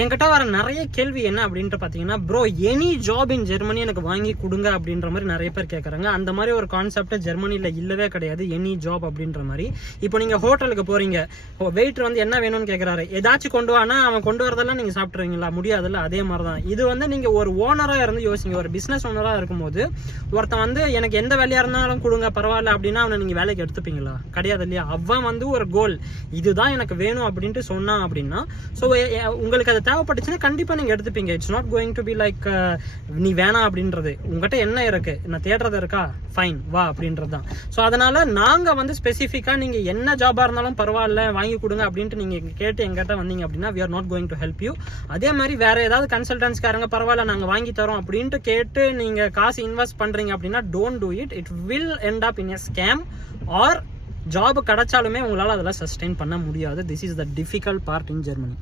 என்கிட்ட வர நிறைய கேள்வி என்ன அப்படின்ட்டு பார்த்தீங்கன்னா, bro any job in Germany எனக்கு வாங்கி கொடுங்க அப்படின்ற மாதிரி நிறைய பேர் கேட்குறாங்க. அந்த மாதிரி ஒரு கான்செப்ட் ஜெர்மனியில் இல்லவே கிடையாது, எனி ஜாப் அப்படின்ற மாதிரி. இப்போ நீங்கள் ஹோட்டலுக்கு போகிறீங்க, வெயிட்டர் வந்து என்ன வேணும்னு கேட்குறாரு, ஏதாச்சும் கொண்டு வானா அவன் கொண்டு வரதெல்லாம் நீங்கள் சாப்பிட்ருவீங்களா? முடியாதுல்ல. அதே மாதிரி தான் இது வந்து நீங்கள் ஒரு ஓனராக இருந்து யோசிங்க. ஒரு பிஸ்னஸ் ஓனராக இருக்கும்போது ஒருத்தன் வந்து எனக்கு எந்த வேலையாக இருந்தாலும் கொடுங்க பரவாயில்ல அப்படின்னா அவனை நீங்கள் வேலைக்கு எடுத்துப்பீங்களா? கிடையாது இல்லையா? அவன் வந்து ஒரு கோல், இதுதான் எனக்கு வேணும் அப்படின்ட்டு சொன்னான் அப்படின்னா, ஸோ உங்களுக்கு அது தேவைப்பட்டுச்சுன்னா கண்டிப்பா நீங்க எடுத்துப்பீங்க. It's not going to be like நீ வேணாம் அப்படின்றது. உங்ககிட்ட என்ன இருக்கு, நான் தேடுறது இருக்கா, ஃபைன் வா அப்படின்றது தான். ஸோ அதனால நாங்க வந்து ஸ்பெசிஃபிக்கா நீங்க என்ன ஜாபா இருந்தாலும் பரவாயில்ல வாங்கி கொடுங்க அப்படின்ட்டு நீங்க கேட்டு எங்கிட்ட வந்தீங்க அப்படின்னா we are not going to help you. அதே மாதிரி வேற ஏதாவது கன்சல்டன்ஸ்காரங்க பரவாயில்ல நாங்க வாங்கி தரோம் அப்படின்ட்டு கேட்டு நீங்க காசு இன்வெஸ்ட் பண்றீங்க அப்படின்னா don't do it. It will end up in a scam or job கிடைச்சாலுமே உங்களால அதெல்லாம் சஸ்டெயின் பண்ண முடியாது. This is the difficult part in Germany.